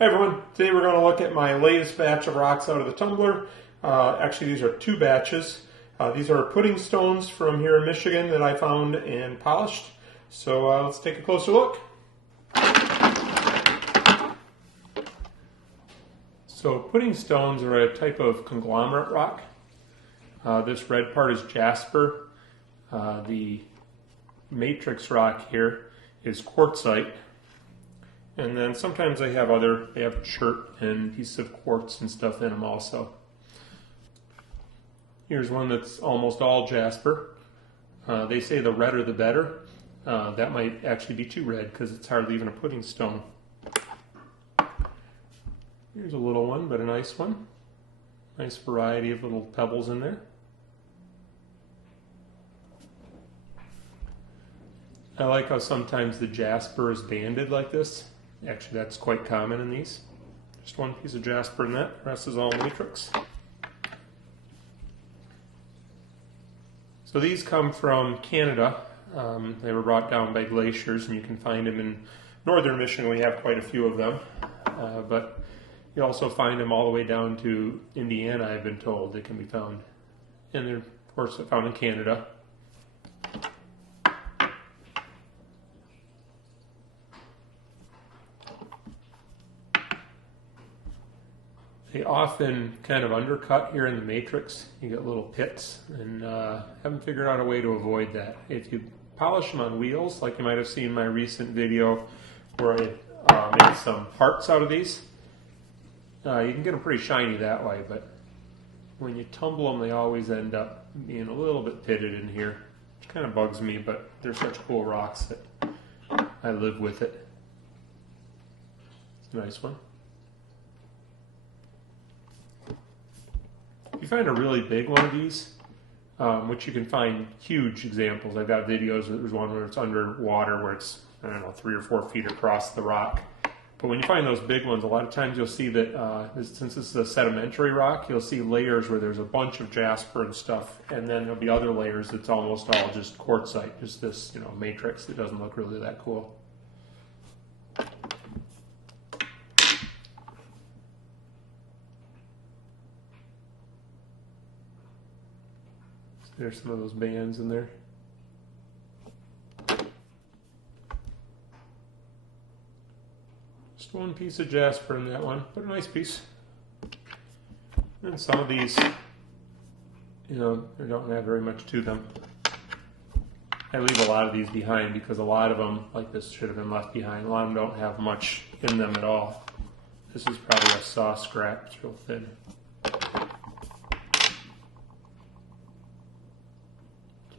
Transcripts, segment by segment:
Hey everyone, today we're going to look at my latest batch of rocks out of the tumbler. Actually, these are two batches. These are Puddingstones from here in Michigan that I found and polished. So let's take a closer look. So Puddingstones are a type of conglomerate rock. This red part is jasper. The matrix rock here is quartzite. And then sometimes they have chert and pieces of quartz and stuff in them also. Here's one that's almost all jasper. They say the redder the better. That might actually be too red because it's hardly even a pudding stone. Here's a little one, but a nice one. Nice variety of little pebbles in there. I like how sometimes the jasper is banded like this. Actually, that's quite common in these. Just one piece of jasper in that, the rest is all matrix. So these come from Canada. They were brought down by glaciers, and you can find them in northern Michigan. We have quite a few of them. But you also find them all the way down to Indiana, I've been told. They can be found. And they're, of course, found in Canada. They often kind of undercut here in the matrix. You get little pits, and haven't figured out a way to avoid that. If you polish them on wheels, like you might have seen in my recent video where I made some parts out of these, you can get them pretty shiny that way, but when you tumble them, they always end up being a little bit pitted in here, which kind of bugs me, but they're such cool rocks that I live with it. It's a nice one. If you find a really big one of these, which you can find huge examples. I've got videos, there's one where it's underwater where it's, I don't know, 3 or 4 feet across the rock. But when you find those big ones, a lot of times you'll see that, since this is a sedimentary rock, you'll see layers where there's a bunch of jasper and stuff, and then there'll be other layers that's almost all just quartzite, just this, matrix that doesn't look really that cool. There's some of those bands in there. Just one piece of jasper in that one, but a nice piece. And some of these, they don't have very much to them. I leave a lot of these behind because a lot of them, like this, should have been left behind. A lot of them don't have much in them at all. This is probably a saw scrap, it's real thin.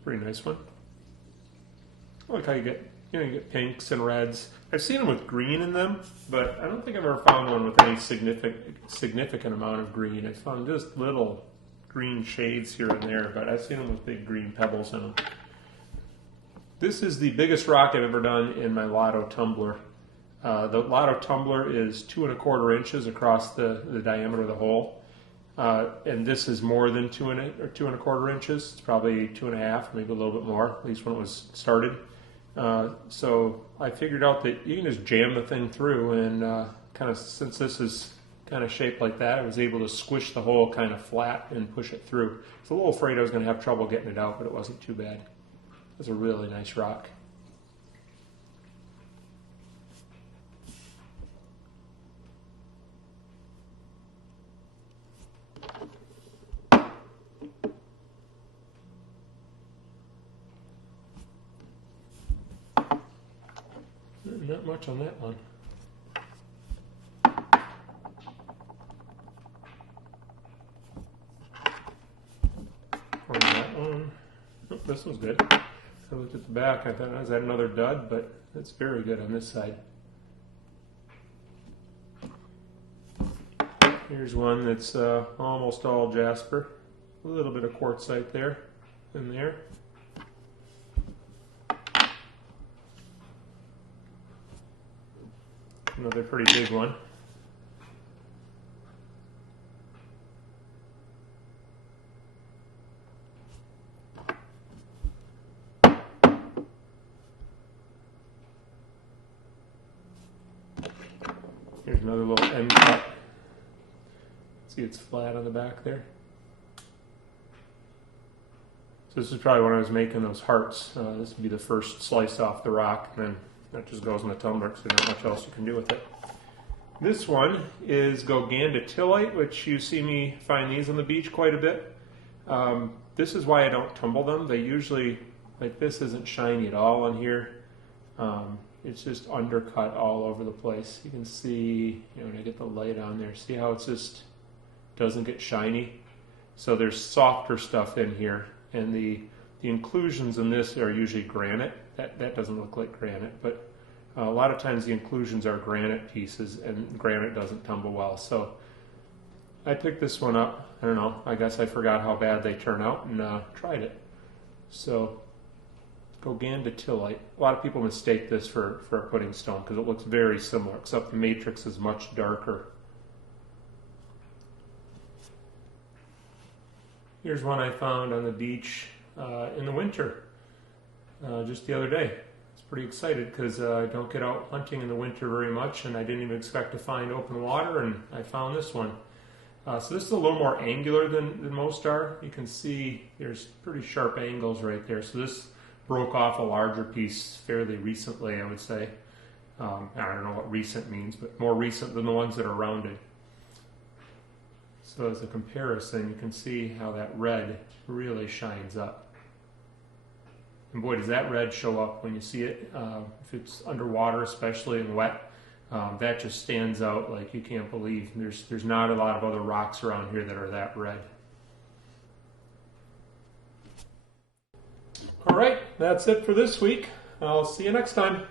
Pretty nice one. I like how you get pinks and reds. I've seen them with green in them, but I don't think I've ever found one with any significant amount of green. I found just little green shades here and there, but I've seen them with big green pebbles in them. This is the biggest rock I've ever done in my Lotto tumbler. The Lotto tumbler is 2 1/4 inches across the diameter of the hole. And this is more than 2 1/4 inches. It's probably 2.5, maybe a little bit more, at least when it was started. So I figured out that you can just jam the thing through, and since this is kind of shaped like that, I was able to squish the hole kind of flat and push it through. I was a little afraid I was going to have trouble getting it out, but it wasn't too bad. It was a really nice rock. Not much on that one. On that one. Oh, this one's good. I looked at the back, I thought, is that another dud? But it's very good on this side. Here's one that's almost all jasper. A little bit of quartzite there and there. Another pretty big one. Here's another little end cut. See, it's flat on the back there. So this is probably when I was making those hearts. This would be the first slice off the rock, and then that just goes in the tumbler, so there's not much else you can do with it. This one is gogandatillite, which you see me find these on the beach quite a bit. This is why I don't tumble them. They usually, like this isn't shiny at all on here. It's just undercut all over the place. You can see, when I get the light on there, see how it just doesn't get shiny? So there's softer stuff in here, and the inclusions in this are usually granite. That doesn't look like granite, but a lot of times the inclusions are granite pieces, and granite doesn't tumble well. So I picked this one up. I don't know, I guess I forgot how bad they turn out and tried it. So gogandatillite. A lot of people mistake this for a pudding stone because it looks very similar, except the matrix is much darker. Here's one I found on the beach in the winter, just the other day. I was pretty excited because I don't get out hunting in the winter very much, and I didn't even expect to find open water, and I found this one. So this is a little more angular than most are. You can see there's pretty sharp angles right there. So this broke off a larger piece fairly recently, I would say. I don't know what recent means, but more recent than the ones that are rounded. So as a comparison, you can see how that red really shines up. And boy, does that red show up when you see it. If it's underwater, especially and wet, that just stands out like you can't believe. There's not a lot of other rocks around here that are that red. All right, that's it for this week. I'll see you next time.